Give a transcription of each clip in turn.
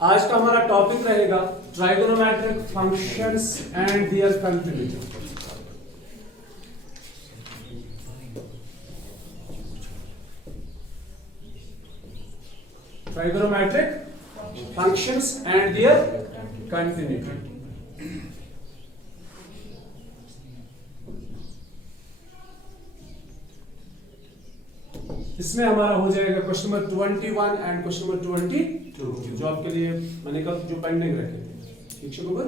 आज का हमारा टॉपिक रहेगा trigonometric functions and their continuity. Trigonometric functions and their continuity. इसमें हमारा हो जाएगा question number 21 and question number 22 जो आपके लिए मैंने कल जो पेंडिंग रखे थे। ठीक है गोबर,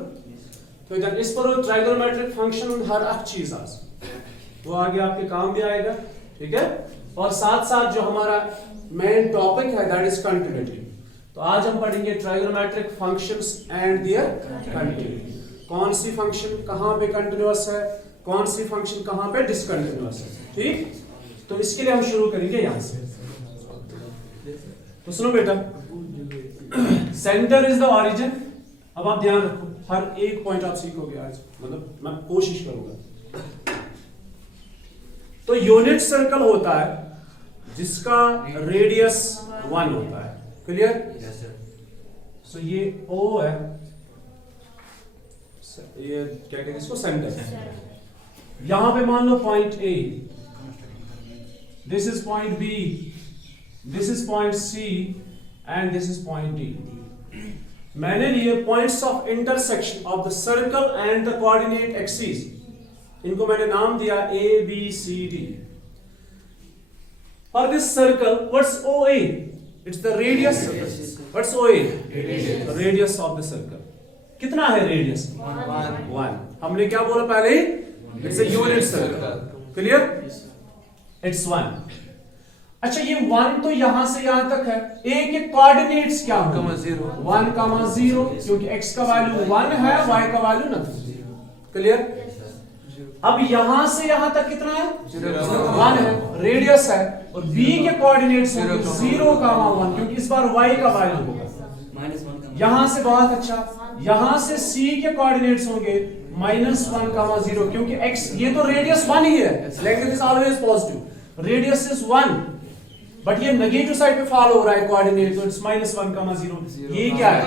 तो इधर इस पर ट्राइगोनोमेट्रिक फंक्शन हर एक चीज आज वो आगे आपके काम भी आएगा। ठीक है, और साथ साथ जो हमारा मेन टॉपिक है दैट इज कंटिन्यूटी। तो आज हम पढ़ेंगे trigonometric functions and their continuity. कौन सी फंक्शन कहां पे कंटिन्यूअस है, कौन सी फंक्शन कहां पे डिसकंटिन्यूअस है। ठीक, तो इसके लिए हम शुरू करेंगे यहां से। तो सुनो बेटा, सेंटर इज द ऑरिजिन। अब आप ध्यान रखो, हर एक पॉइंट आप सीखोगे आज, मतलब मैं कोशिश करूंगा। तो यूनिट सर्कल होता है जिसका रेडियस 1 होता है। क्लियर? सो ये O है, ये क्या कहते हैं इसको, सेंटर। यहां पे मान लो point A, this is point B, this is point C and this is point D. मैंने लिए points of intersection of the circle and the coordinate axes. इनको मैंने नाम दिया A, B, C, D. For this circle, what's OA? It's the radius. What's OA? The radius of the circle. कितना है radius? 1. हमने क्या बोला पहले? It's a unit circle. Clear? It's 1. अच्छा, ये 1 तो यहां से यहां तक है। A के कोऑर्डिनेट्स क्या होंगे? 1,0, क्योंकि x का वैल्यू 1 है, y का वैल्यू नहीं। क्लियर? अब यहां से यहां तक कितना है? 1 है, रेडियस है। और B के कोऑर्डिनेट्स होंगे 0,1, क्योंकि इस बार y का वैल्यू होगा। यहां से बहुत अच्छा, यहां से C के कोऑर्डिनेट्स होंगे -1,0, क्योंकि x, ये तो रेडियस 1 ही है, लेकिन is always positive. Radius is 1, but ये नेगेटिव साइड पे फॉल हो रहा है कोऑर्डिनेट, तो इट्स -1,0। ये क्या है?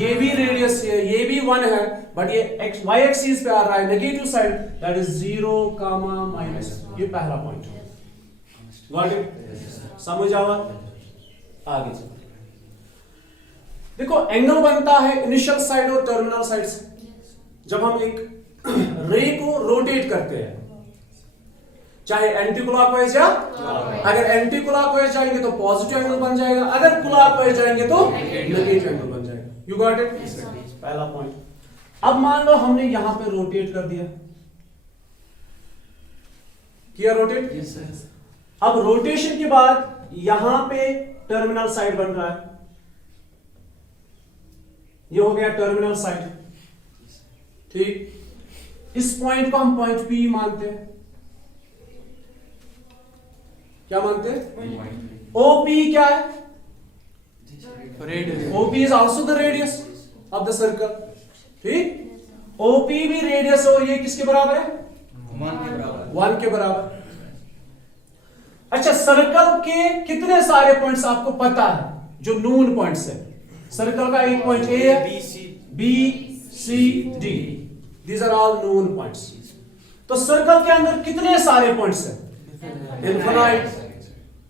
ये भी रेडियस है, ये भी 1 है, बट ये x y एक्सिस पे आ रहा है नेगेटिव साइड, दैट इज 0, ये पहला पॉइंट है। Got it? समझ आवा? आगे चलो, देखो एंगल बनता है इनिशियल साइड और टर्मिनल साइड से। जब हम एक रे को रोटेट करते हैं, चाहे एंटी क्लॉकवाइज या, अगर एंटी क्लॉकवाइज जाएंगे तो पॉजिटिव एंगल बन जाएगा, अगर क्लॉकवाइज जाएंगे तो नेगेटिव एंगल बन जाएगा। You got it? पहला पॉइंट। अब मान लो हमने यहां पे रोटेट कर दिया, किया रोटेट? yes, अब रोटेशन के बाद यहां पे टर्मिनल साइड बन रहा है, ये हो गया टर्मिनल साइड। ठीक, इस पॉइंट को हम पॉइंट P मानते हैं। क्या मानते हैं? OP क्या है? OP is also the radius of the circle. ठीक, OP भी रेडियस है, और ये किसके बराबर है? 1 के बराबर। अच्छा, सर्कल के कितने सारे पॉइंट्स आपको पता है जो नून पॉइंट्स है? सर्कल का एक पॉइंट A है, B, C, D, these are all known points. तो सर्कल के अंदर कितने सारे पॉइंट्स हैं? इनफिनाइट।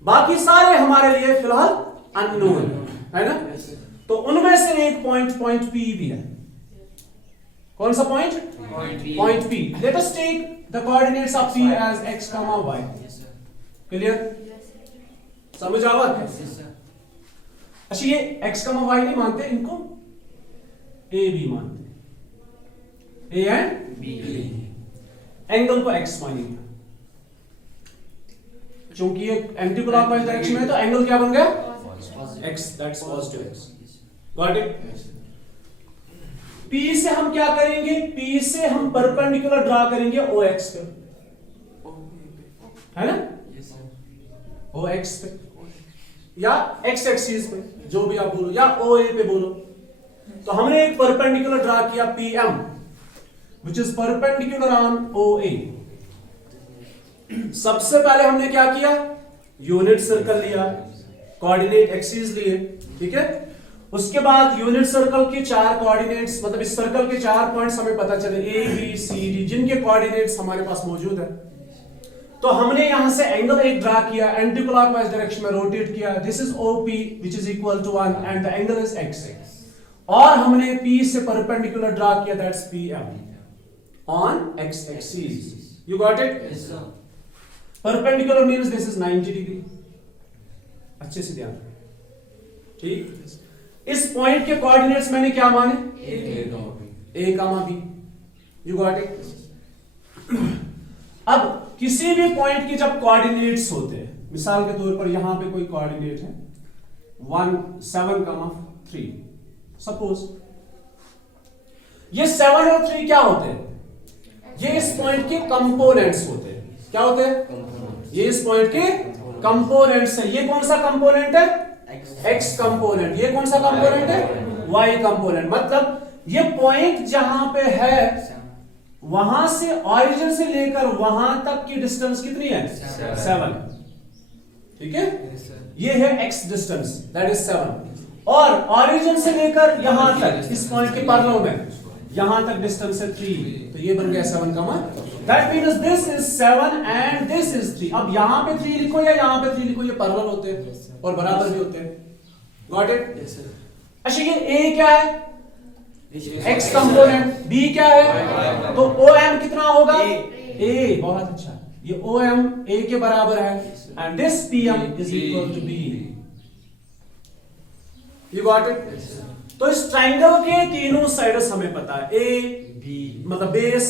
बाकी सारे हमारे लिए फिलहाल अननोन है ना। तो उनमें से एक पॉइंट P भी है। कौन सा point? Point P। Let us take the coordinates of P as x, y. Clear? समझ आवा? अच्छा, ये x, y नहीं मानते, इनको A B मानते, A एंड B। एंगल को x मानेंगे, क्योंकि ये एंटी क्लॉकवाइज डायरेक्शन में है, तो एंगल क्या बन गया? x, that's positive x। Got it? P से हम क्या करेंगे? P से हम परपेंडिकुलर ड्रा करेंगे OX पे, है ना? OX पे या x एक्सिस पे, जो भी आप बोलो, या OA पे बोलो। तो हमने एक परपेंडिकुलर ड्रा किया PM, which is perpendicular on OA। सबसे पहले हमने क्या किया? यूनिट सर्कल लिया, कोऑर्डिनेट एक्सिस लिए, ठीक है। उसके बाद यूनिट सर्कल के 4 कोऑर्डिनेट्स, मतलब इस सर्कल के 4 पॉइंट्स हमें पता चले A B C D, जिनके कोऑर्डिनेट्स हमारे पास मौजूद है। तो हमने यहां से एंगल एक ड्रा किया, एंटी क्लॉकवाइज डायरेक्शन में रोटेट किया। This is OP which is equal to 1 and the angle is x। और हमने P से परपेंडिकुलर ड्रा किया, that's PM on x axis. You got it? Yes, sir. Perpendicular means this is 90 degree. अच्छे से ध्यान, ठीक। इस पॉइंट के कोऑर्डिनेट्स मैंने क्या माने? A, B। You got it? अब किसी भी पॉइंट के जब कोऑर्डिनेट्स होते हैं, मिसाल के तौर पर यहां पे कोई कोऑर्डिनेट है 1 7, 3 सपोज, ये 7 और 3 क्या होते हैं? ये इस पॉइंट के कंपोनेंट्स होते हैं। क्या होते हैं? ये इस पॉइंट के कंपोनेंट्स है। ये कौन सा कंपोनेंट है? x component. ये कौन सा कंपोनेंट है? y component. मतलब ये पॉइंट जहां पे है, वहां से ऑरिजिन से लेकर वहां तक की डिस्टेंस कितनी है? 7। ठीक है? ये है x डिस्टेंस, दैट इज 7। और ऑरिजिन से लेकर यहां तक, इस पॉइंट के पैरेलल में यहां तक डिस्टेंस है 3। तो ये बन गया 7 का मान। That means this is 7 and this is 3। अब यहां पे 3 लिखो या यहां पे 3 लिखो, ये पैरेलल होते हैं और बराबर भी होते हैं। Got it? अच्छा, ये A क्या है? x component. B क्या है? तो OM कितना होगा? A। बहुत अच्छा, ये OM A के बराबर है and this PM is equal to B। You got it? तो इस ट्रायंगल के तीनों साइड्स हमें पता है, A B मतलब base,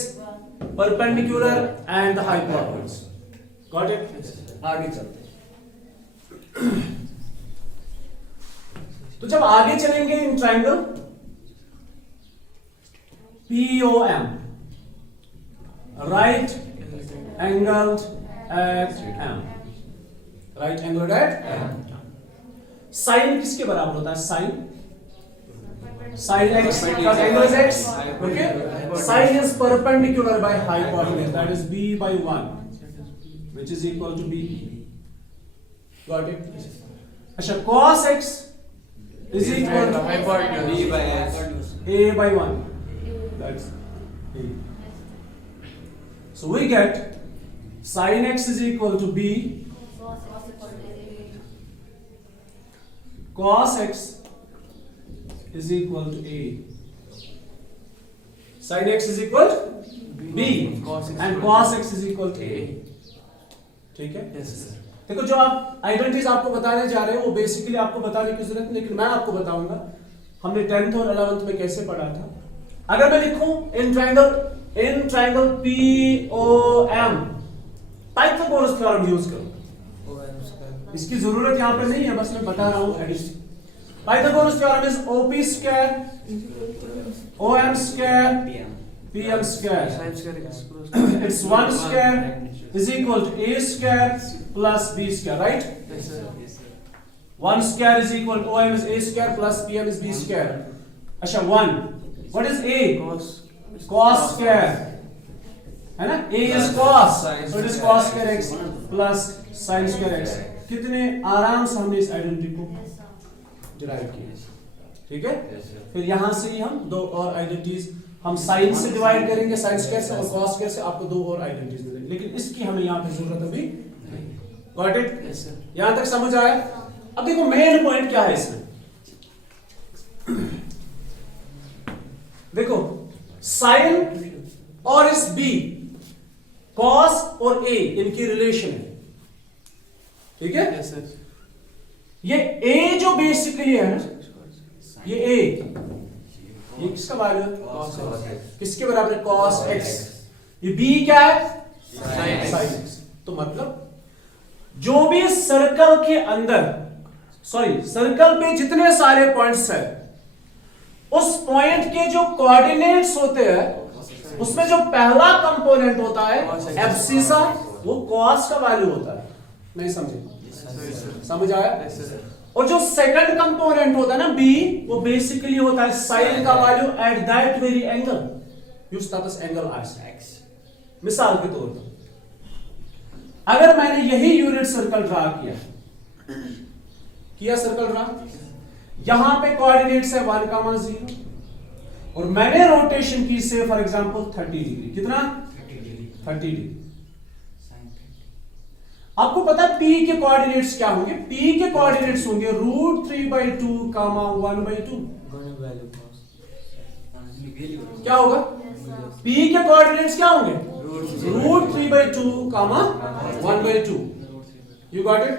perpendicular and the hypotenuse. Got it? आगे चलते हैं। तो जब आगे चलेंगे in triangle POM, right angled at M, right angled at M। Sine किसके बराबर होता है? Sine x because angle is x, okay? Sine is perpendicular by hypotenuse, that is b by 1, which is equal to b. Got it? अच्छा, cos x is equal to hypotenuse b by x, a by 1, that's a. So we get sin x is equal to b, cos x is equal to a, sin x is equal to b and cos x is equal to a। ठीक है? देखो, जो आप identities आपको बताने जा रहे हैं वो बेसिकली आपको बताने की जरूरत नहीं, लेकिन मैं आपको बताऊंगा हमने 10th और 11th में कैसे पढ़ा था। अगर मैं लिखूं इन triangle POM, Pythagoras theorem use करूं। इसकी जरूरत यहां पे नहीं है, बस मैं बता रहा हूं addition. Pythagoras theorem is OP square, OM square, PM square. It's 1 square is equal to A square plus B square, right? Yes, sir. 1 square is equal to OM is A square plus PM is B square. अच्छा, 1. What is A? Cos square. है ना? A is cos, so it is cos square x plus sin square x. कितने आराम से हमने इस identity को derive किया। ठीक है? फिर यहां से ही हम दो और आइडेंटिटीज, हम साइन से डिवाइड करेंगे, साइन स्क्वायर से और कॉस स्क्वायर से, आपको दो और आइडेंटिटीज मिलेंगी, लेकिन इसकी हमें यहां पे जरूरत अभी नहीं। Got it? यहां तक समझ आया? अब देखो मेन पॉइंट क्या है इसमें। देखो, साइन और इस बी, कॉस और ए, इनकी रिलेशन है। ठीक है? Yes, sir. ये a जो बेसिकली है ना, ये a, ये किसका वैल्यू है? किसके बराबर है? cos x। ये b क्या है? sin x। तो मतलब जो भी सर्कल के अंदर, सर्कल पे जितने सारे पॉइंट्स है, उस पॉइंट के जो कोऑर्डिनेट्स होते हैं, उसमें जो पहला कंपोनेंट होता है एब्सिसा, वो cos का वैल्यू होता है। नहीं समझे? समझ आया? और जो सेकंड कंपोनेंट होता है ना b, वो बेसिकली होता है साइन का value at that very angle, use that angle x। मिसाल के तौर पर अगर मैंने यही यूनिट सर्कल ड्रा किया सर्कल ड्रा, यहां पे कोऑर्डिनेट्स है 1,0 और मैंने रोटेशन की से फॉर एग्जांपल 30 डिग्री। कितना? 30 डिग्री। आपको पता है P के कोऑर्डिनेट्स क्या होंगे? P के कोऑर्डिनेट्स होंगे √3/2, 1/2। क्या होगा? P के कोऑर्डिनेट्स क्या होंगे? √3/2, 1/2। You got it?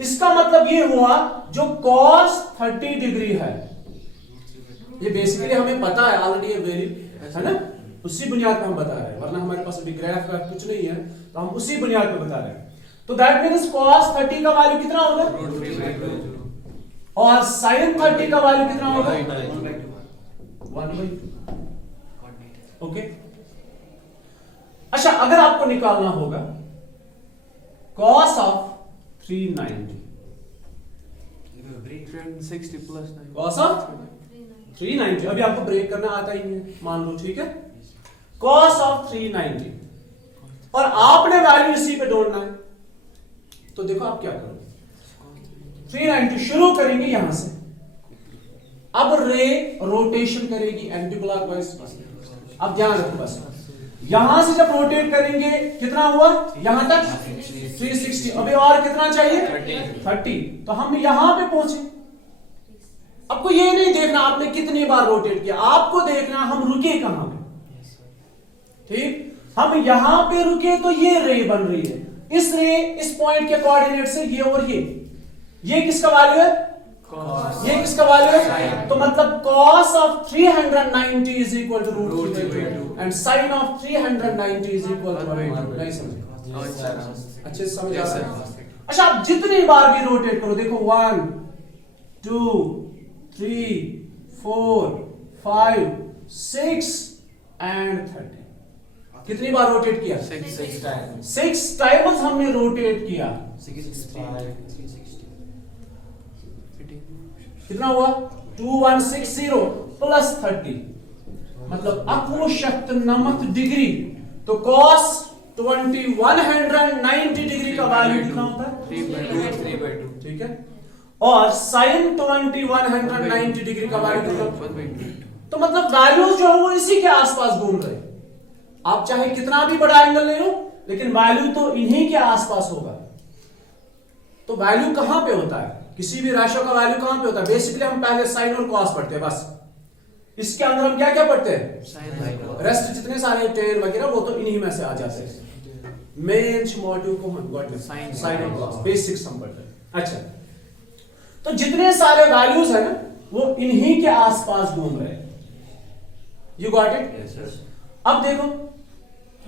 इसका मतलब ये हुआ जो cos 30 डिग्री है, ये बेसिकली हमें पता है ऑलरेडी, ये वेरी है ना, उसी बुनियाद पे हम बता रहे हैं, वरना हमारे पास अभी ग्राफ का कुछ नहीं है, तो हम उसी बुनियाद पे बता रहे हैं। तो दैट मींस cos 30 का वैल्यू कितना होगा और sin 30 का वैल्यू कितना होगा? 1/2। ओके। अच्छा, अगर आपको निकालना होगा cos ऑफ 390, cos ऑफ 390, अभी आपको ब्रेक करना आता ही नहीं है, मान लो, ठीक है। cos ऑफ 390 और आपने वैल्यू इसी पे ढूंढना है, तो देखो आप क्या करो, 390 शुरू करेंगे यहां से, अब रे रोटेशन करेगी एंटी क्लॉकवाइज। अब ध्यान रखो बस, यहां से जब रोटेट करेंगे कितना हुआ? यहां तक 360, अभी और कितना चाहिए? 30। तो हम यहां पे पहुंचे। आपको ये नहीं देखना आपने कितनी बार रोटेट किया, आपको देखना हम रुके कहां पे। ठीक, हम यहां पे रुके तो ये रे बन रही है, इस रे इस पॉइंट के कोऑर्डिनेट से ये और ये किसका वैल्यू है? ये किसका वैल्यू है? तो मतलब cos of 390 is equal to √3/2 and sin of 390 is equal to 1/2। नहीं समझे? अच्छे से समझ आ रहा है? अच्छा, आप जितनी बार भी रोटेट करो, देखो 1 2 3 4 5 6 एंड 30, कितनी बार रोटेट किया? 6 टाइम्स हमने रोटेट किया। कितना हुआ? 2160 प्लस 30, मतलब अपोशक्त नमक डिग्री। तो cos 2190 डिग्री का वैल्यू कितना होता है? 3/2। ठीक है, और sin 2190 डिग्री का वैल्यू कितना? 1/2। तो मतलब वैल्यूज जो है वो इसी के आसपास घूम रहे हैं। आप चाहे कितना भी बड़ा एंगल ले लो, लेकिन वैल्यू तो इन्हीं के आसपास होगा। तो वैल्यू कहां पे होता है? किसी भी रेशो का वैल्यू कहां पे होता है? बेसिकली हम पहले साइन और कॉस पढ़ते हैं बस। इसके अंदर हम क्या क्या पढ़ते हैं? रेस्ट जितने सारे टेन वगैरह वो तो इन्हीं में से आ जाते हैं। मेन मोटिव को हम गॉट साइन और कॉस बेसिक्स हम पढ़ते हैं। अच्छा, तो जितने सारे वैल्यूज है ना वो इन्हीं के आसपास घूम रहे हैं। You got it? अब देखो,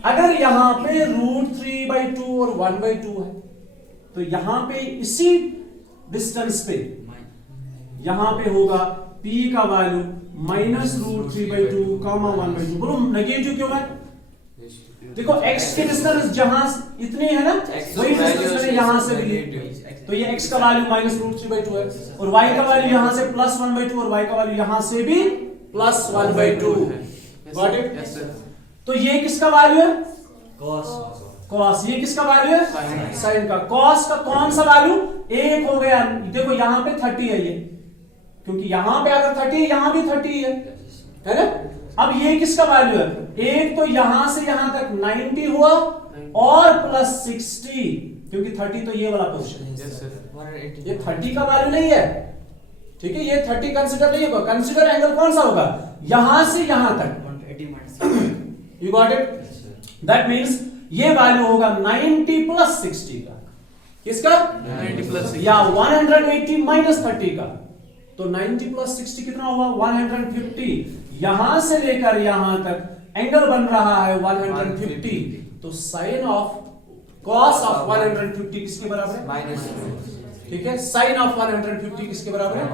अगर यहां पे √3/2 और 1/2 है, तो यहां पे इसी डिस्टेंस पे यहां पे होगा P का वैल्यू -√3/2, 1/2। बोलो नेगेटिव क्यों है? देखो x की डिस्टेंस जहां इतनी है ना, वही डिस्टेंस मैंने यहां से भी ली, तो ये x का वैल्यू -√3/2 है, और y का वैल्यू यहां से +1/2 और y का वैल्यू यहां से भी +1/2 है। Got it? तो ये किसका वैल्यू है? cos। ये किसका वैल्यू है? sin का। cos का कौन सा वैल्यू? 1 हो गया। देखो यहां पे 30 है ये, क्योंकि यहां पे अगर 30 है यहां भी 30 है ना। अब ये किसका वैल्यू है? 1 तो यहां से यहां तक 90 हुआ और +60, क्योंकि 30 तो ये वाला पोजीशन है, ये 30 का वैल्यू नहीं है। ठीक है, ये 30 कंसीडर नहीं होगा। कंसीडर एंगल कौन सा होगा? यहां से यहां तक। You got it? That means ये वैल्यू होगा 90 + 60 का। किसका? 90 + 60 या 180 - 30 का। तो 90 + 60 कितना होगा? 150। यहां से लेकर यहां तक एंगल बन रहा है 150। तो साइन ऑफ cos ऑफ 150 किसके बराबर है? ठीक है, साइन ऑफ 150 किसके बराबर है?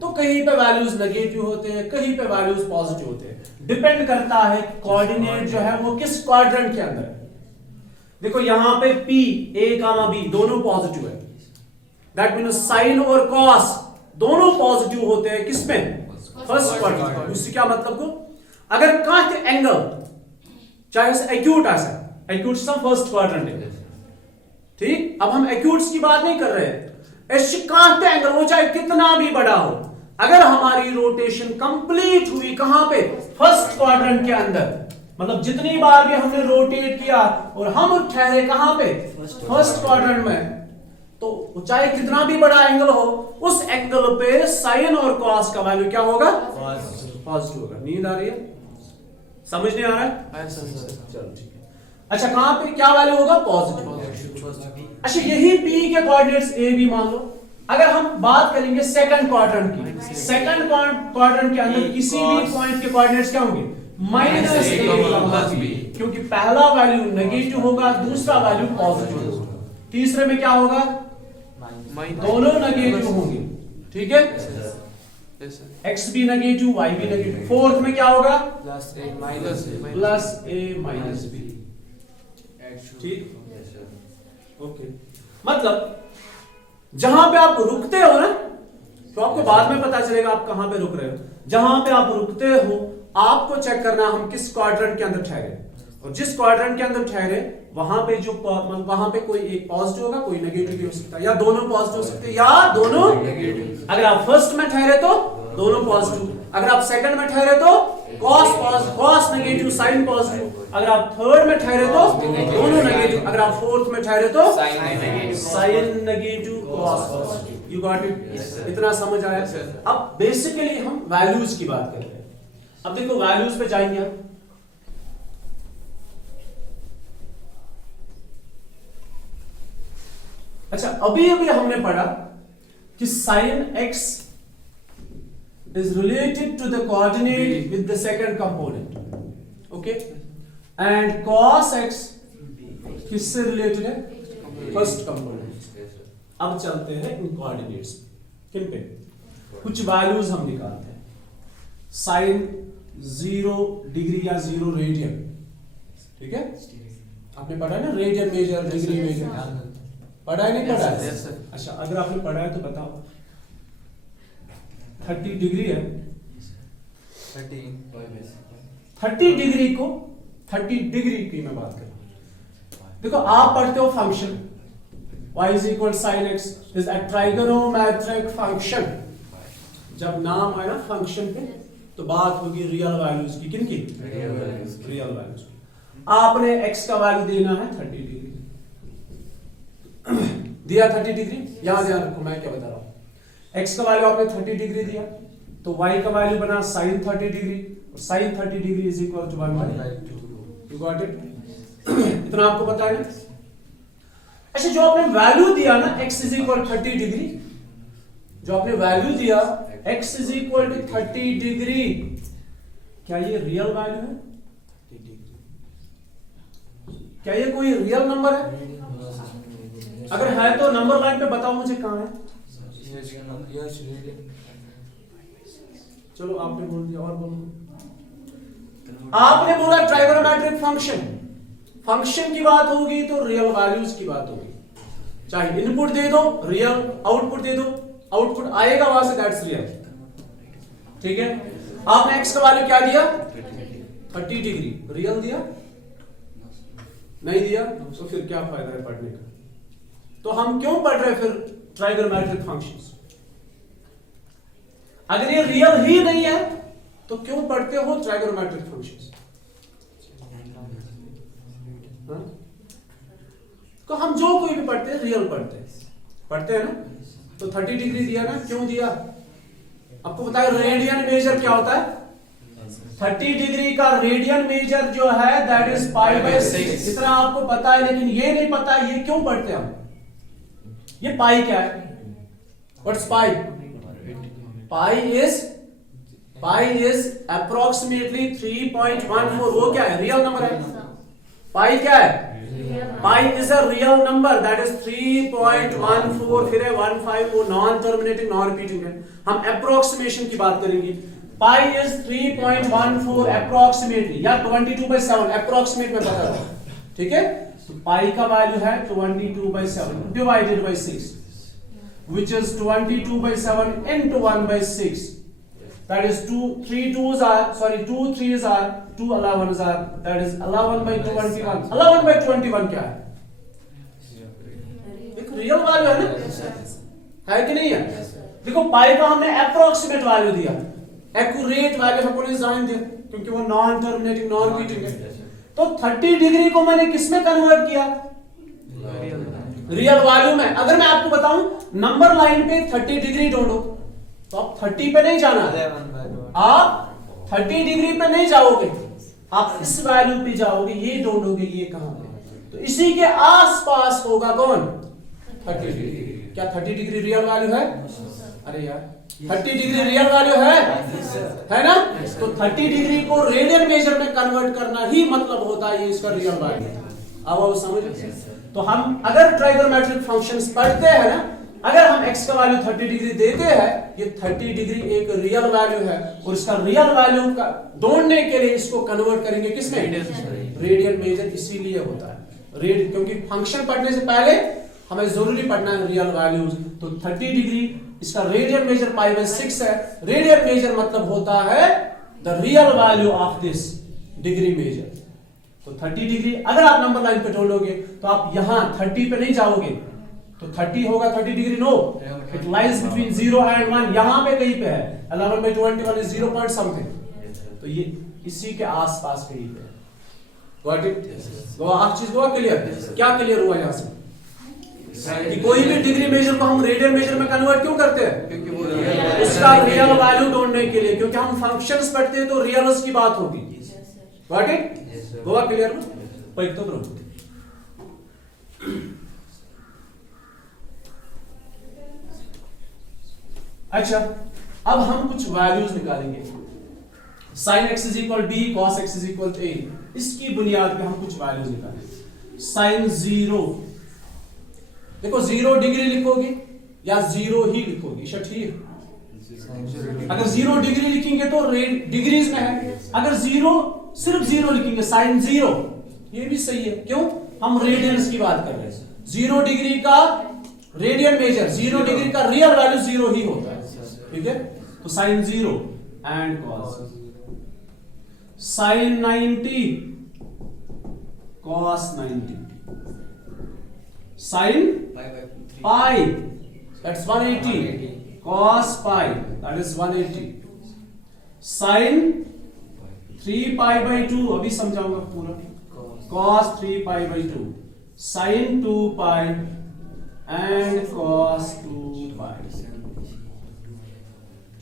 तो कहीं पे वैल्यूज नेगेटिव होते हैं, कहीं पे वैल्यूज पॉजिटिव होते हैं, डिपेंड करता है कोऑर्डिनेट जो है वो किस क्वाड्रेंट के अंदर है। देखो यहां पे P A, B दोनों पॉजिटिव है, दैट मींस साइन और cos दोनों पॉजिटिव होते हैं किसमें? First quadrant. उससे क्या मतलब को? अगर काट एंगल चाहे उसे एक्यूट ऐसा, एक्यूट सब फर्स्ट क्वाड्रेंट है, ठीक। अब हम एक्यूट्स की बात नहीं कर रहे हैं, काट एंगल वो चाहे कितना भी बड़ा हो, अगर हमारी रोटेशन कंप्लीट हुई कहां पे, फर्स्ट क्वाड्रेंट के अंदर, मतलब जितनी बार भी हमने रोटेट किया और हम ठहरे कहां पे, फर्स्ट क्वाड्रेंट में, तो चाहे कितना भी बड़ा एंगल हो, उस एंगल पे साइन और कॉस का वैल्यू क्या होगा, पॉजिटिव होगा। नींद आ रही है, समझ नहीं आ रहा है? चलो ठीक है। अच्छा कहां पे क्या वैल्यू होगा, पॉजिटिव। अच्छा यही P के कोऑर्डिनेट्स A B मान लो। अगर हम बात करेंगे सेकंड क्वाड्रेंट की, सेकंड क्वाड्रेंट के अंदर किसी भी पॉइंट के कोऑर्डिनेट्स क्या होंगे, -a, क्योंकि पहला वैल्यू नेगेटिव होगा, दूसरा वैल्यू पॉजिटिव होगा, तीसरे में क्या होगा, दोनों नेगेटिव होंगे। ठीक है, x भी नेगेटिव, y भी नेगेटिव। फोर्थ में क्या होगा, प्लस a माइनस b। ठीक, ओके। मतलब जहां पे आप रुकते हो ना, तो आपको बाद में पता चलेगा आप कहां पे रुक रहे हो। जहां पे आप रुकते हो आपको चेक करना हम किस क्वाड्रेंट के अंदर ठहरे, और जिस क्वाड्रेंट के अंदर ठहरे वहां पे जो वहां पे कोई एक पॉजिटिव होगा, कोई नेगेटिव भी हो सकता है, या दोनों पॉजिटिव हो सकते हैं या दोनों नेगेटिव। अगर आप फर्स्ट में ठहरे तो दोनों पॉजिटिव, अगर आप सेकंड में ठहरे तो कॉस नेगेटिव साइन पॉजिटिव, अगर आप थर्ड में ठहरे तो दोनों नेगेटिव, अगर आप फोर्थ में ठहरे तो sine negative cos positive. You got it? इतना समझ आया? अब बेसिकली हम वैल्यूज की बात करते हैं। अब देखो वैल्यूज पे जाएंगे हम। अच्छा अभी अभी हमने पढ़ा कि sin x is related to the coordinate with the second component, okay, and cos x किससे रिलेटेड है, फर्स्ट कंपोनेंट। अब चलते हैं इन कोऑर्डिनेट्स, किन पे, कुछ वैल्यूज हम निकालते हैं। sin 0 डिग्री या 0 रेडियन, ठीक है, आपने पढ़ा है ना, रेडियन मेजर, डिग्री मेजर पढ़ा है, नहीं पढ़ा है? अच्छा अगर आपने पढ़ा है तो बताओ। 30 डिग्री है, 30 डिग्री को 30 डिग्री की मैं बात कर रहा हूं। देखो आप पढ़ते हो function y is equal sin x is a trigonometric function। जब नाम आए ना फंक्शन पे तो बात होगी रियल वैल्यूज की, किन की, रियल वैल्यूज। आपने x का वैल्यू देना है 30 डिग्री, दिया 30 डिग्री, यहां ध्यान रखो मैं क्या बता रहा हूं। x का वैल्यू आपने 30 डिग्री दिया तो y का वैल्यू बना sin 30 डिग्री, और sin 30 degree is equal to 1/2। You got it? इतना आपको पता है ना? अच्छा जो आपने वैल्यू दिया ना x इज इक्वल 30 डिग्री, जो आपने वैल्यू दिया x is equal to 30 degree, क्या ये रियल वैल्यू है? क्या ये कोई रियल नंबर है? अगर है तो नंबर लाइन पे बताओ मुझे कहां है। चलो आपने बोल दिया, और बोलो। आपने बोला ट्राइगोनोमेट्रिक फंक्शन, फंक्शन की बात होगी तो रियल वैल्यूज की बात होगी। चाहे इनपुट दे दो रियल, आउटपुट दे दो, आउटपुट आएगा वहां से, दैट्स रियल। ठीक है, आपने x का वैल्यू क्या दिया, 30 डिग्री, रियल दिया, नहीं दिया तो फिर क्या फायदा है पढ़ने का। तो हम क्यों पढ़ रहे हैं फिर ट्राइगोनोमेट्रिक फंक्शंस? अगर ये रियल ही नहीं है तो क्यों पढ़ते हो ट्राइगोनोमेट्रिक फंक्शंस? तो हम जो कोई भी पढ़ते हैं रियल पढ़ते हैं ना। तो 30 डिग्री दिया ना, क्यों दिया? आपको बताया रेडियन मेजर क्या होता है? 30 डिग्री का रेडियन मेजर जो है दैट इज π/6। इतना आपको पता है, लेकिन ये नहीं पता ये क्यों पढ़ते हैं हम। ये पाई क्या है? What's pi? Pi is approximately 3.14। वो क्या है? रियल नंबर है। पाई क्या है? Pi is a real number that is 3.14। फिर है 15, वो नॉन टर्मिनेटिंग नॉन रिपीटिंग है। हम अप्रोक्सीमेशन की बात करेंगे। पाई इज 3.14 अप्रोक्सीमेटली, या 22/7 अप्रोक्सीमेट में पता है, ठीक है। तो पाई का वैल्यू है 22/7 divided by 6, which is 22/7 into 1/6. That is 2 3s are 2 11s are, that is 11/21। 11/21 क्या है? एक रियल वैल्यू है ना, है कि नहीं है? देखो पाई का हमने अप्रोक्सीमेट वैल्यू दिया, एक्यूरेट वैल्यू हमको नहीं जान दिया क्योंकि वो नॉन टर्मिनेटिंग नॉन रिपीटिंग है। तो 30 डिग्री को मैंने किसमें कन्वर्ट किया? रियल वैल्यू में। अगर मैं आपको बताऊं नंबर लाइन पे 30 डिग्री ढूंढो तो आप 30 पे नहीं जाना, आप 30 डिग्री पे नहीं जाओगे, आप इस वैल्यू पे जाओगे, ये ढूंढोगे ये कहां पे, तो इसी के आसपास होगा कौन? 30 डिग्री। क्या 30 डिग्री रियल वैल्यू है? अरे यार 30 डिग्री रियल वैल्यू है ना? तो 30 डिग्री को रेडियन मेजर में कन्वर्ट करना ही मतलब होता है ये इसका रियल वैल्यू। अब आप समझ, तो हम अगर ट्राइगोनोमेट्रिक फंक्शंस पढ़ते हैं ना, अगर हम x का वैल्यू 30 डिग्री देते हैं, ये 30 डिग्री एक रियल वैल्यू है और इसका रियल वैल्यू का ढूंढने के लिए इसको कन्वर्ट करेंगे किसमें? Radian major. इसीलिए होता है क्योंकि फंक्शन पढ़ने से पहले हमें जरूरी पढ़ना है रियल वैल्यूज। तो 30 डिग्री इसका रेडियन मेजर π/6 है। रेडियन मेजर मतलब होता है the real value of this degree measure. तो 30 डिग्री अगर आप नंबर लाइन पे ढूंढोगे तो आप यहां 30 पे नहीं जाओगे, तो 30 होगा 30 degree, no, it lies between 0 and 1, यहां पे कहीं पे है। 11/21 इज 0 पॉइंट समथिंग, तो ये इसी के आसपास कहीं पे है। Got it? आप चीज हुआ क्लियर? क्या क्लियर हुआ यहां से? कि कोई भी डिग्री मेजर को हम रेडियन मेजर में कन्वर्ट क्यों करते हैं? क्योंकि वो इसका रियल वैल्यू ढूंढने के लिए, क्योंकि हम फंक्शंस पढ़ते हैं तो रियल्स की बात होगी। Got it? हुआ क्लियर? पढ़ तो ब्रो। अच्छा, अब हम कुछ वैल्यूज निकालेंगे। sin x is equal b, cos x is equal a, इसकी बुनियाद पे हम कुछ वैल्यूज निकालेंगे। sin 0, देखो 0 डिग्री लिखोगे या 0 ही लिखोगे, ठीक? अगर 0 डिग्री लिखेंगे तो डिग्रीज में है, अगर 0 सिर्फ 0 लिखेंगे sin 0, ये भी सही है। क्यों? हम रेडियंस की बात कर रहे हैं। 0 डिग्री का रेडियन मेजर, 0 डिग्री का रियल वैल्यू 0 ही होता है, ठीक है? तो sin 0 and cos, sin 90 cos 90, sin pi that's 180, cos pi that is 180, sin 3π/2 अभी समझाऊंगा पूरा, cos 3π/2, sin 2π and cos 2π।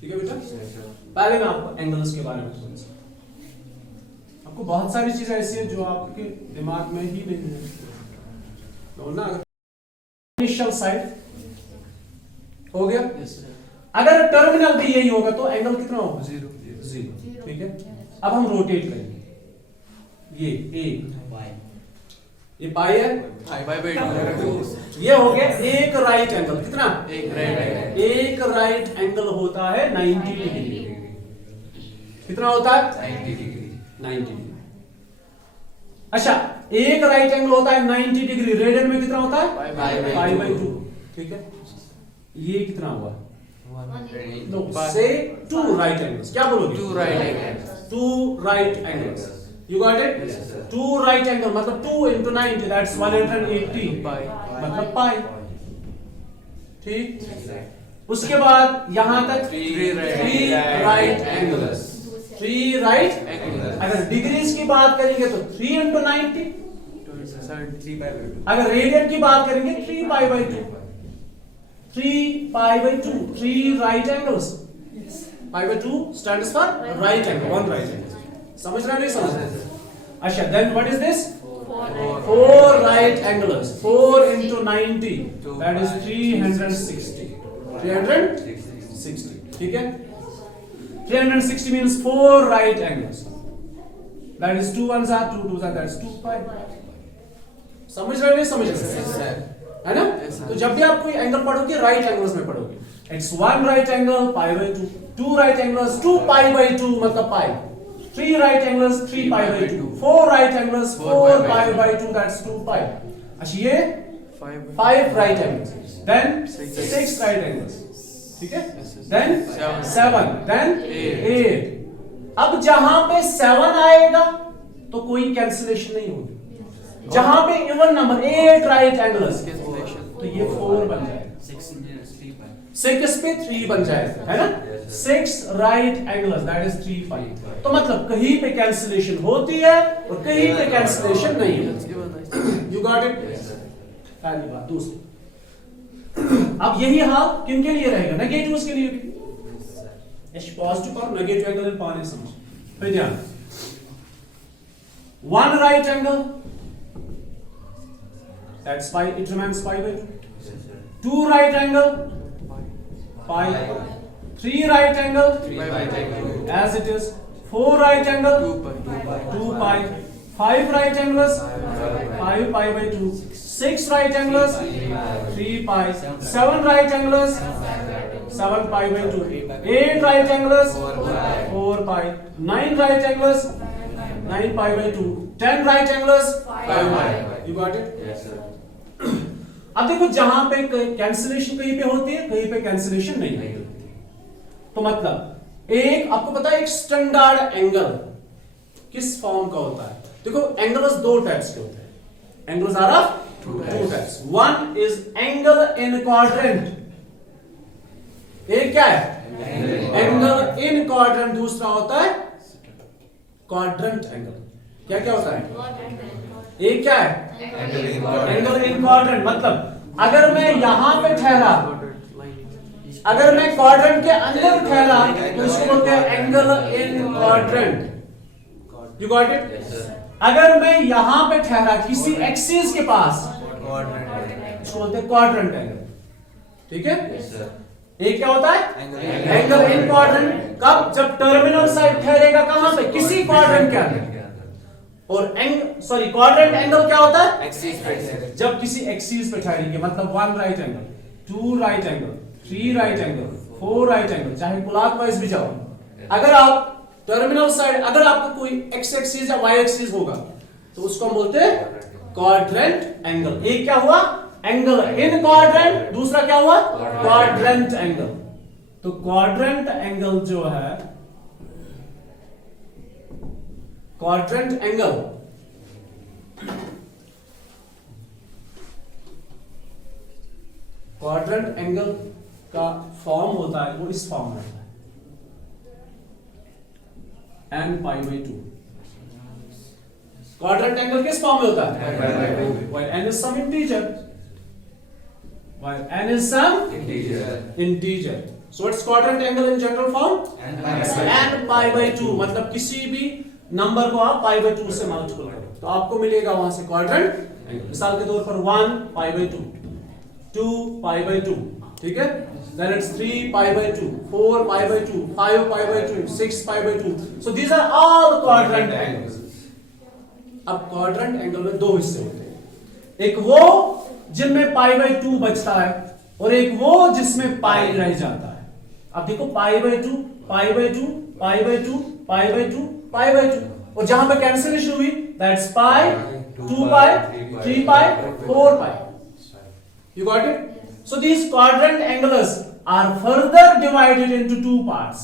ठीक है बेटा? पहले मैं आपको एंगल्स के बारे में बताऊंगा। आपको बहुत सारी चीजें ऐसी हैं जो आपके दिमाग में ही नहीं है, तो ना इनिशियल साइड हो गया। अगर टर्मिनल भी यही होगा तो एंगल कितना होगा? 0, ठीक है? अब हम रोटेट करेंगे, ये ये पाई है, ये हो गया एक राइट एंगल। कितना? एक राइट एंगल होता है 90 डिग्री। कितना होता है? 90 डिग्री। अच्छा, एक राइट एंगल होता है 90 डिग्री, रेडियन में कितना होता है? π/2, ठीक है? ये कितना हुआ? से 2 राइट एंगल्स। क्या बोलोगे? 2 right angles. 2 right angles, you got it? 2 right angle मतलब 2 into 90 that's 180 मतलब पाई, ठीक? उसके बाद यहां तक 3 राइट एंगल्स, 3 राइट एंगल्स। अगर डिग्रीज की बात करेंगे तो 3 into 90, अगर रेडियन की बात करेंगे 3π/2, 3π/2, 3 right angles. π/2 stands for right angle, one right angle। समझ रहे? नहीं समझ रहे? अच्छा, then what is this? 4 right angles, 4 into 90 that is 360, 360, ठीक है? 360 means 4 right angles, that is 2 1s are 2 2s are, that is 2π। समझ रहे? नहीं समझ रहे? है ना? तो जब भी आप कोई एंगल पढ़ोगे राइट एंगल्स में पढ़ोगे। It's 1 right angle π/2, 2 right angles 2π/2 मतलब पाई, 3 right angles 3π/2, 4 right angles 4π/2 that's 2π। अच्छा, ये 5 right angles, then 6 right angles, ठीक है? then 7, then 8। अब जहां पे 7 आएगा तो कोई कैंसिलेशन नहीं होगी। जहां पे इवन नंबर 8 राइट एंगल्स तो ये 4 बन जाएगा। 6 पे 3 बन जाएगा, है ना? 6 राइट एंगल्स दैट इज 3 5। तो मतलब कहीं पे कैंसिलेशन होती है और कहीं पे कैंसिलेशन नहीं होती। You got it? पहली बात। दूसरी, अब यही हाल किन के लिए रहेगा? नेगेटिव्स के लिए भी। पॉजिटिव और नेगेटिव एंगल पाने समझ। फिर ध्यान, 1 right angle, that's pi, it remains pi by 2. 2 right angle, pi. 3 right angle, as it is. 4 right angle, 2 pi. 5 right angles, 5 pi by 2. 6 right angles, 3 pi. 7 right angles, 7 pi by 2. 8 right angles, 4 pi. 9 right angles, 9 pi by 2. 10 right angles, 5 pi. You got it? Yes, sir. अब देखो, जहां पे cancellation कहीं पे होती है, कहीं पे कैंसिलेशन नहीं होती। तो मतलब एक आपको पता है, एक स्टैंडर्ड एंगल किस फॉर्म का होता है? देखो, एंगल्स दो टाइप्स के होते हैं। Angles are of two types. One is angle in quadrant. एक क्या है? Angle in quadrant. दूसरा होता है क्वाड्रेंट एंगल। क्या क्या होता है? एक क्या है? Angle in quadrant. मतलब अगर मैं यहां पे ठहरा, अगर मैं क्वाड्रेंट के अंदर ठहरा, तो इसको बोलते हैं angle in quadrant. You got it? अगर मैं यहां पे ठहरा किसी एक्सिस के पास, इसको बोलते हैं क्वाड्रेंट एंगल। ठीक है? एक क्या होता है? Angle in quadrant. कब? जब टर्मिनल साइड ठहरेगा कहां पे? किसी क्वाड्रेंट के अंदर। और क्वाड्रेंट एंगल क्या होता है? एक्सिस पे। जब किसी एक्सिस पे ठहरेंगे, मतलब 1 right angle, 2 right angle, 3 right angle, 4 right angle, चाहे क्लॉकवाइज भी जाओ। अगर आप टर्मिनल साइड, अगर आपका कोई एक्स एक्सिस या वाई एक्सिस होगा, तो उसको हम बोलते हैं क्वाड्रेंट एंगल। एक क्या हुआ? Angle in quadrant. दूसरा क्या हुआ? Quadrant angle. तो क्वाड्रेंट एंगल जो है, क्वाड्रेंट एंगल क्वाड्रेंट एंगल का फॉर्म होता है, वो इस फॉर्म में होता है, n pi by 2। Quadrant angle किस फॉर्म में होता है? while n is some integer, while n is some integer, so it's quadrant angle in general form n pi by 2। मतलब किसी भी नंबर को आप पाई बाय 2 से मल्टीपल करो तो आपको मिलेगा वहां से क्वाड्रेंट एंगल। मिसाल के तौर पर 1 पाई बाय 2, 2 पाई बाय 2, ठीक है? Then it's 3 pi by 2, 4 pi by 2, 5 pi by 2, 6 pi by 2. So these are all quadrant angles. अब क्वाड्रेंट एंगल में दो हिस्से होते हैं, एक वो जिनमें पाई बाय 2 बचता है और एक वो जिसमें पाई रह जाता है। अब देखो, pi by 2, pi by 2, pi by 2, pi by 2, pi by 2, और जहां पे कैंसिलेशन हुई, that's pi, 2 pi, 3 pi, 4 pi. You got it? So these quadrant angles are further divided into two parts.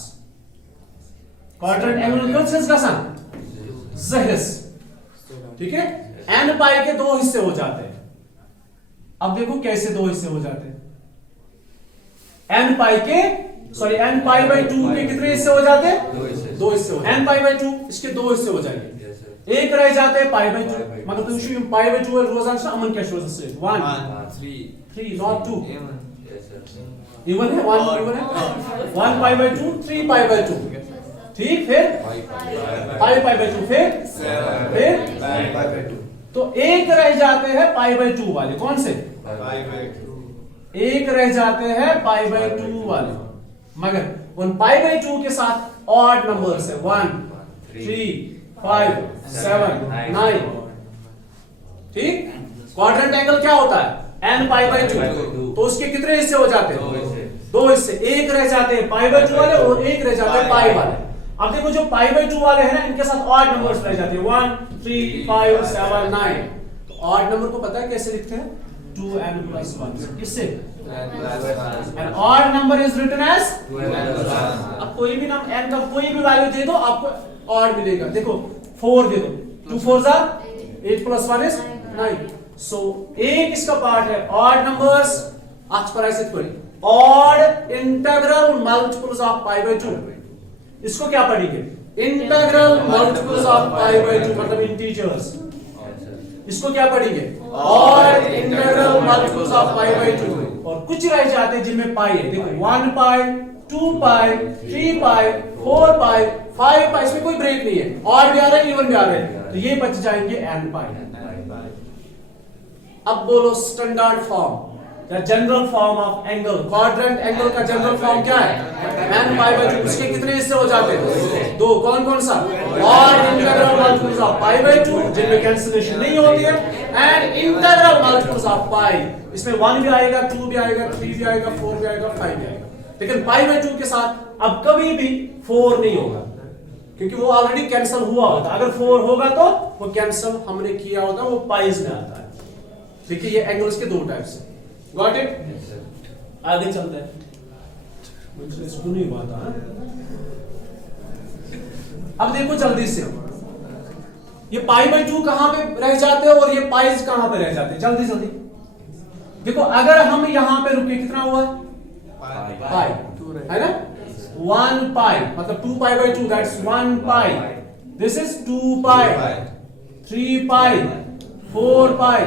Quadrant angle kılsız kasan? Zehis. ठीक है? n पाई के दो हिस्से हो जाते हैं। अब देखो कैसे दो हिस्से हो जाते हैं। n पाई by 2 के कितने हिस्से हो जाते हैं? दो हिस्से हो जाते हैं। n पाई by 2 इसके दो हिस्से हो जाएंगे। एक रह जाते हैं पाई by 2। मतलब तुम şu पाई by 2 रोजान से अमन क्या शोज से 1 3 not 2 इवन है 1 इवन है 1 पाई by 2 3 पाई by 2। ठीक, फिर 5 पाई by 2, फिर पाई by 2। तो एक रह जाते हैं पाई by 2 वाले। कौन से? एक रह जाते हैं पाई by 2 वाले, मगर उन पाई by 2 के साथ ऑड नंबर्स है 1 3 5 7 9। ठीक? क्वाड्रेंट एंगल क्या होता है? n pi by 2। तो उसके कितने हिस्से हो जाते हैं? दो हिस्से। एक रह जाते हैं पाई by 2 वाले और एक रह जाते हैं पाई वाले। अब देखो, जो पाई by 2 वाले हैं ना, इनके साथ ऑड नंबर्स रह जाते हैं 1 3 5 7 9। तो ऑड नंबर को पता है कैसे लिखते हैं? 2n plus 1। किससे? An odd number is written as 2n+1। अब कोई भी नाम n का कोई भी वैल्यू दे दो, आपको ऑड मिलेगा। देखो 4 दे दो, 2 4s are 8 plus 1 is 9। सो एक इसका पार्ट है ऑड नंबर्स। आज पर ऐसे पढ़ी odd integral multiples of pi by 2। इसको क्या पढ़ेंगे? Integral multiples of pi by 2 मतलब इंटीजर्स। इसको क्या पढ़ेंगे? Odd integral multiples of pi by 2। और कुछ रह जाते हैं जिनमें पाई है, देखो 1 पाई, 2 पाई, 3 पाई, 4 पाई, 5 पाई, इसमें कोई ब्रेक नहीं है, ऑड भी आ रहा है, इवन भी आ रहा है, तो ये बच जाएंगे n पाई। अब बोलो स्टैंडर्ड फॉर्म या general form of angle, quadrant angle का जनरल फॉर्म क्या है? n pi by 2। उसके कितने हिस्से हो जाते हैं? दो। कौन कौन सा? Odd integral multiples of pi by 2 जिनमें कैंसिलेशन नहीं होती है, एंड इंटीग्रल मल्टीपल्स ऑफ पाई, इसमें 1 भी आएगा, 2 भी आएगा, 3 भी आएगा, 4 भी आएगा, 5 भी आएगा। लेकिन पाई बाय 2 के साथ अब कभी भी 4 नहीं होगा, क्योंकि वो ऑलरेडी कैंसिल हुआ होता। अगर 4 होगा तो वो कैंसिल हमने किया होता, वो पाइज में आता है। ठीक है, ये एंगल्स के दो टाइप्स हैं। Got it? आगे चलते हैं। मुझे इसको नहीं पता। अब देखो जल्दी से, ये पाई बाय 2 कहां पे रह जाते हैं और ये पाइज कहां पे रह जाते हैं? जल्दी जल्दी देखो, अगर हम यहां पे रुके, कितना हुआ? पाई, है ना? 1 पाई मतलब 2 pi by 2, that's 1 pi. This is 2 पाई, 3 पाई, 4 पाई,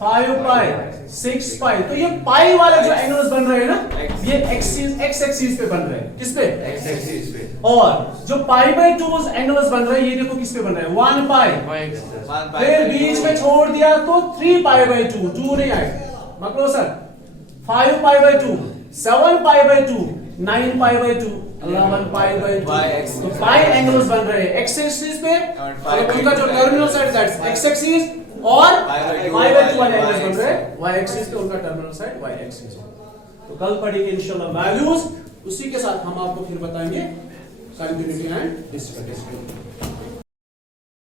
5 पाई, 6 पाई। तो ये पाई वाले जो एंगल्स बन रहे हैं ना, ये एक्सिस, एक्स एक्सिस पे बन रहे हैं। किस पे? एक्स एक्सिस पे। और जो पाई बाय 2 एंगल्स बन रहे हैं, ये देखो किस पे बन रहे हैं? 1 पाई, फिर बीच में छोड़ दिया तो 3 पाई बाय 2, 2 नहीं आएगा, मतलब sir 5 pi by 2, 7 pi by 2, 9 pi by 2, 11 pi by 2। तो पाई एंगल्स बन रहे हैं एक्स एक्सिस पे, उनका जो terminal side that's x axis, और पाई बाय 2 वाले एंगल्स बन रहे हैं वाई एक्सिस पे, उनका टर्मिनल साइड वाई एक्सिस। तो कल पढ़ेंगे इंशाल्लाह वैल्यूज, उसी के साथ हम आपको फिर बताएंगे कंटिन्यूटी एंड डिस्कंटिन्यूटी।